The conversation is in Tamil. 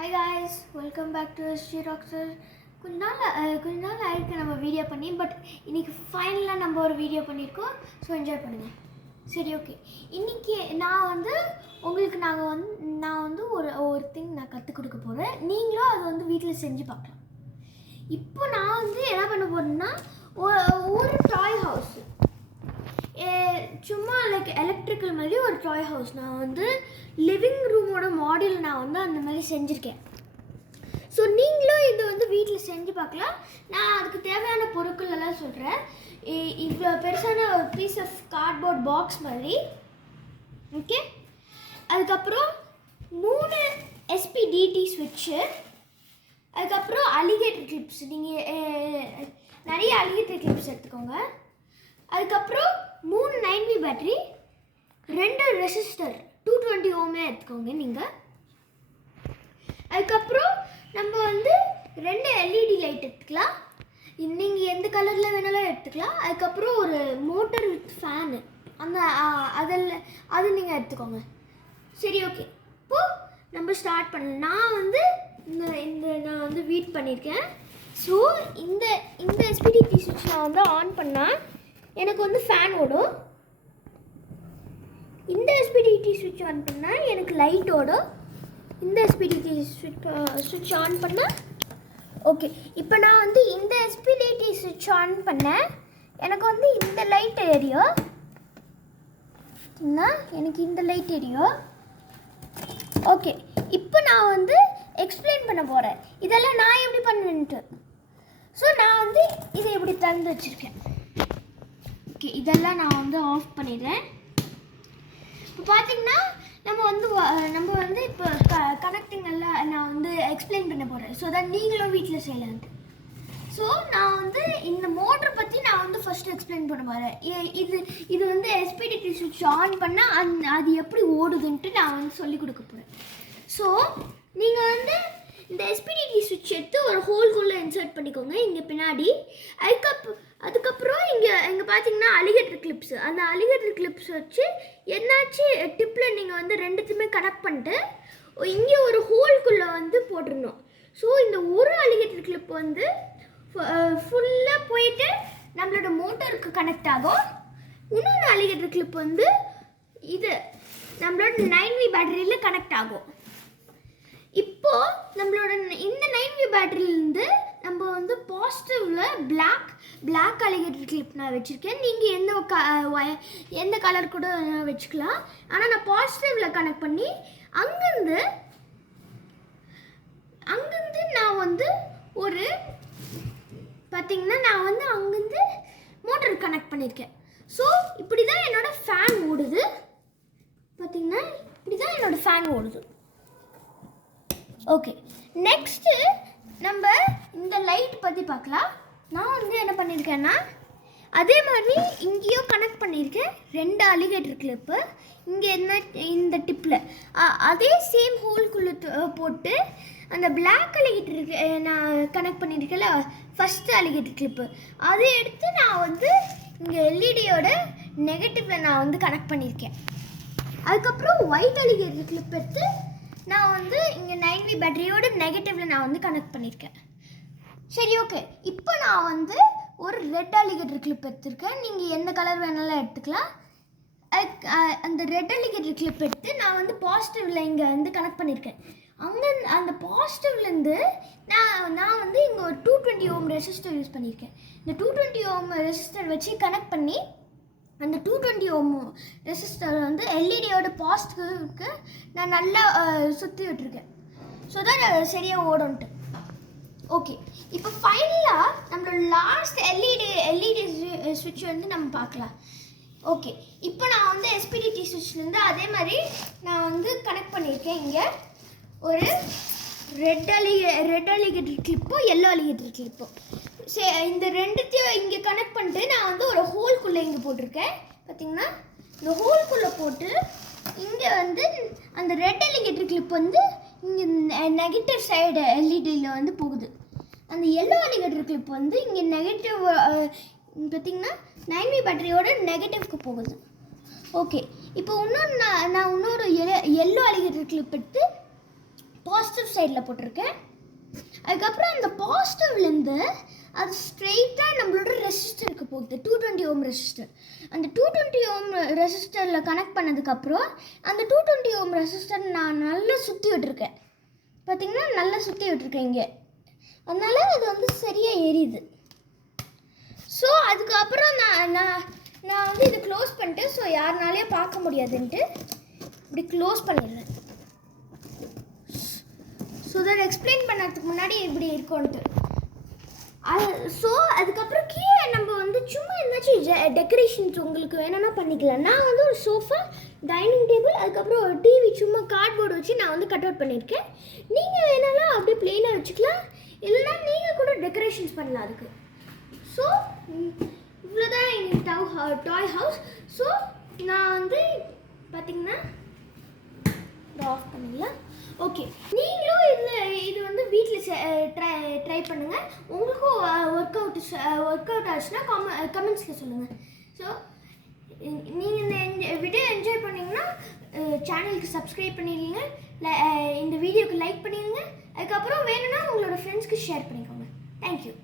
Hi guys, welcome back to SG Rockstar. கொஞ்ச நாள் ஆயிருக்கு நம்ம வீடியோ பண்ணி, பட் இன்றைக்கி ஃபைனலாக நம்ம ஒரு வீடியோ பண்ணியிருக்கோம். ஸோ என்ஜாய் பண்ணுங்கள். சரி, ஓகே. இன்றைக்கி உங்களுக்கு நான் வந்து ஒரு திங் நான் கற்றுக் கொடுக்க போகிறேன். நீங்களும் அதை வந்து வீட்டில் செஞ்சு பார்க்கலாம். இப்போ நான் வந்து என்ன பண்ண போகிறேன்னா, ஒரு டாய் ஹவுஸு, சும்மா எலக்ட்ரிக்கல் மாதிரி ஒரு டாய் ஹவுஸ் நான் வந்து லிவிங் ரூமோட மாடல் நான் வந்து அந்த மாதிரி செஞ்சுருக்கேன். ஸோ நீங்களும் இது வந்து வீட்டில் செஞ்சு பார்க்கலாம். நான் அதுக்கு தேவையான பொருட்கள் எல்லாம் சொல்கிறேன். இவ்வளோ பெருசான ஒரு பீஸ் ஆஃப் கார்ட்போர்ட் பாக்ஸ் மாதிரி, ஓகே. அதுக்கப்புறம் 3 SPDT ஸ்விட்சு, அதுக்கப்புறம் அலிகேட்டர் கிளிப்ஸ். நீங்கள் நிறைய அலிகேட்டர் கிளிப்ஸ் எடுத்துக்கோங்க. அதுக்கப்புறம் 3 9V பேட்டரி, 2 ரெசிஸ்டர் 220 ஓமே எடுத்துக்கோங்க நீங்கள். அதுக்கப்புறம் நம்ம வந்து 2 LED லைட் எடுத்துக்கலாம். நீங்கள் எந்த கலரில் வேணாலும் எடுத்துக்கலாம். அதுக்கப்புறம் ஒரு மோட்டர் வித் ஃபேனு, அது நீங்கள் எடுத்துக்கோங்க. சரி, ஓகே. இப்போது நம்ம ஸ்டார்ட் பண்ணலாம். நான் வந்து நான் வந்து வீட் பண்ணியிருக்கேன். ஸோ இந்த SPDT ஸ்விட்ச் நான் வந்து ஆன் பண்ணால் எனக்கு வந்து ஃபேன் ஓடும். இந்த SPDT ஸ்விட்ச் ஆன் பண்ணால் எனக்கு லைட் ஓடும். இந்த SPDT ஸ்விட்ச் ஆன் பண்ணால் ஓகே. இப்போ நான் வந்து இந்த SPDT ஸ்விட்ச் ஆன் பண்ணேன், எனக்கு வந்து இந்த லைட் எரியும். எனக்கு இந்த லைட் எரியும். ஓகே, இப்போ நான் வந்து எக்ஸ்பிளைன் பண்ண போகிறேன் இதெல்லாம் நான் எப்படி பண்ணுவேன்ட்டு. ஸோ நான் வந்து இதை இப்படி திறந்து வச்சுருக்கேன். ஓகே, இதெல்லாம் நான் வந்து ஆஃப் பண்ணிடுறேன். இப்போ பார்த்தீங்கன்னா நம்ம வந்து இப்போ கனெக்டிங் எல்லாம் நான் வந்து எக்ஸ்பிளைன் பண்ண போகிறேன். ஸோ தான் நீங்களும் வீட்டில் செய்யலான்ட்டு. ஸோ நான் வந்து இந்த மோட்டர் பற்றி நான் வந்து ஃபஸ்ட்டு எக்ஸ்பிளைன் பண்ண போகிறேன். இது வந்து SPDT ஸ்விட்ச் ஆன் பண்ணால் அது எப்படி ஓடுதுன்ட்டு நான் வந்து சொல்லிக் கொடுக்க போகிறேன். ஸோ நீங்கள் வந்து இந்த SPDT ஸ்விட்ச் எடுத்து ஒரு ஹோல்குள்ளே இன்சர்ட் பண்ணிக்கோங்க இங்கே பின்னாடி. அதுக்கப்புறம் இங்கே பார்த்தீங்கன்னா அலிகேட்டர் கிளிப்ஸு, அந்த அலிகேட்டர் கிளிப்ஸ் வச்சு என்னாச்சு டிப்பில் நீங்கள் வந்து ரெண்டுத்தையுமே கனெக்ட் பண்ணிட்டு இங்கே ஒரு ஹோல்குள்ளே வந்து போட்டுருணும். ஸோ இந்த ஒரு அலிகேட்டர் கிளிப் வந்து ஃபுல்லாக போயிட்டு நம்மளோட மோட்டருக்கு கனெக்ட் ஆகும். இன்னொரு அலிகேட்டர் கிளிப் வந்து இது நம்மளோட 9V பேட்டரியில் கனெக்ட் ஆகும். இப்போது நம்மளோட இந்த 9V பேட்டரியிலேருந்து நம்ம வந்து பாசிட்டிவில் பிளாக் அலிகேட்டர் கிளிப் நான் வச்சுருக்கேன். நீங்கள் எந்த கலர் கூட வச்சுக்கலாம். ஆனால் நான் பாசிட்டிவில் கனெக்ட் பண்ணி அங்கேருந்து நான் வந்து ஒரு பார்த்திங்கன்னா நான் வந்து அங்கேருந்து மோட்டர் கனெக்ட் பண்ணியிருக்கேன். ஸோ இப்படி தான் என்னோடய ஃபேன் ஓடுது. பார்த்திங்கன்னா இப்படி தான் என்னோடய ஃபேன் ஓடுது. ஓகே, நெக்ஸ்ட்டு நம்ம இந்த லைட் பற்றி பார்க்கலாம். நான் வந்து என்ன பண்ணியிருக்கேன்னா, அதே மாதிரி இங்கேயும் கனெக்ட் பண்ணியிருக்கேன் 2 அலிகேட்டர் கிளிப்பு. இங்கே என்ன இந்த டிப்பில் அதே சேம் ஹோல்குள்ளே போட்டு அந்த பிளாக் அலிகேட்டருக்கு நான் கனெக்ட் பண்ணியிருக்கேன்ல ஃபஸ்ட்டு அலிகேட்டர் கிளிப்பு, அதை எடுத்து நான் வந்து இங்கே எல்இடியோட நெகட்டிவில் நான் வந்து கனெக்ட் பண்ணியிருக்கேன். அதுக்கப்புறம் ஒயிட் அலிகேட்டர் கிளிப் எடுத்து நான் வந்து இங்கே 9V பேட்டரியோட நெகட்டிவில் நான் வந்து கனெக்ட் பண்ணியிருக்கேன். சரி, ஓகே. இப்போ நான் வந்து ஒரு ரெட் அலிகேட்டர் கிளிப் எடுத்திருக்கேன். நீங்கள் எந்த கலர் வேணாலும் எடுத்துக்கலாம். அந்த ரெட் அலிகேட்டர் கிளிப் எடுத்து நான் வந்து பாசிட்டிவில் இங்கே வந்து கனெக்ட் பண்ணியிருக்கேன். அந்த பாசிட்டிவ்லேருந்து நான் வந்து இங்கே ஒரு 220 ஓம் ரெசிஸ்டர் யூஸ் பண்ணியிருக்கேன். இந்த 220 ஓம் ரெசிஸ்டர் வச்சு கனெக்ட் பண்ணி அந்த 220 ஓம் ரெசிஸ்டர் வந்து எல்இடியோட பாசிட்டிவ்க்கு நான் நல்லா சுற்றி விட்டுருக்கேன். ஸோ தான் சரியாக ஓடும்ட்டு. ஓகே, இப்போ ஃபைனலாக நம்மளோட லாஸ்ட் எல்இடி ஸ்விட்ச் வந்து நம்ம பார்க்கலாம். ஓகே, இப்போ நான் வந்து SPDT ஸ்விட்ச்லேருந்து அதே மாதிரி நான் வந்து கனெக்ட் பண்ணியிருக்கேன். இங்கே ஒரு ரெட் அலிகேட்டர் கிளிப்போ எல்லோ அலிகேட்டர் கிளிப்போ, சரி, இந்த ரெண்டுத்தையும் இங்கே கனெக்ட் பண்ணிட்டு நான் வந்து ஒரு ஹோல்குள்ளே இங்கே போட்டிருக்கேன். பார்த்திங்கன்னா இந்த ஹோல்குள்ளே போட்டு இங்கே வந்து அந்த ரெட் அலிகேட்டர் கிளிப் வந்து இங்கே நெகட்டிவ் சைடு எல்இடியில் வந்து போகுது. அந்த எல்லோ அலிகேட்டர் கிளிப் வந்து இங்கே நெகட்டிவ் பார்த்திங்கன்னா 9V பேட்டரியோட நெகட்டிவ்க்கு போகுது. ஓகே, இப்போ நான் இன்னொரு எல்லோ அலிகேட்டர் கிளிப் எடுத்து பாசிட்டிவ் சைடில் போட்டிருக்கேன். அதுக்கப்புறம் அந்த பாசிட்டிவ்லேருந்து அது ஸ்ட்ரெயிட்டாக நம்மளோட ரெசிஸ்டருக்கு போகுது, 220 ஓம் ரெசிஸ்டர். அந்த 220 ஓம் ரெசிஸ்டரில் கனெக்ட் பண்ணதுக்கப்புறம் அந்த 220 ஓம் ரெசிஸ்டர் நான் நல்லா சுற்றி விட்டுருக்கேன். பார்த்திங்கன்னா நல்லா சுற்றி விட்டுருக்கேன் இங்கே. அதனால் அது வந்து சரியாக எரியுது. ஸோ அதுக்கப்புறம் நான் வந்து இதை க்ளோஸ் பண்ணிட்டு, ஸோ யாருனாலே பார்க்க முடியாதுன்ட்டு இப்படி க்ளோஸ் பண்ணிடுறேன். ஸோ அதை எக்ஸ்பிளைன் பண்ணுறதுக்கு முன்னாடி இப்படி இருக்கும்ன்ட்டு. ஸோ அதுக்கப்புறம் கீழே நம்ம வந்து சும்மா என்னாச்சும் டெக்கரேஷன்ஸ் உங்களுக்கு வேணும்னா பண்ணிக்கலாம். நான் வந்து ஒரு சோஃபா, டைனிங் டேபிள், அதுக்கப்புறம் ஒரு டிவி சும்மா கார்ட்போர்டு வச்சு நான் வந்து கட் அவுட் பண்ணியிருக்கேன். நீங்கள் வேணாலும் அப்படியே ப்ளெயினாக வச்சுக்கலாம், இல்லைனா நீங்கள் கூட டெக்கரேஷன்ஸ் பண்ணலாம் அதுக்கு. ஸோ இவ்வளோதான் எங்கள் டாய் ஹவுஸ். ஸோ நான் வந்து பார்த்திங்கன்னா ஆஃப் பண்ணிடலாம். ஓகே, நீங்களும் இது வந்து வீட்டில் ட்ரை பண்ணுங்கள். உங்களுக்கும் ஒர்க் அவுட் ஆச்சுன்னா கமெண்ட்ஸில் சொல்லுங்கள். ஸோ நீங்கள் இந்த வீடியோ என்ஜாய் பண்ணிங்கன்னா சேனலுக்கு சப்ஸ்கிரைப் பண்ணிடுங்க, இந்த வீடியோக்கு லைக் பண்ணிடுங்க. அதுக்கப்புறம் வேணும்னா உங்களோட ஃப்ரெண்ட்ஸ்க்கு ஷேர் பண்ணிக்கோங்க. தேங்க்யூ.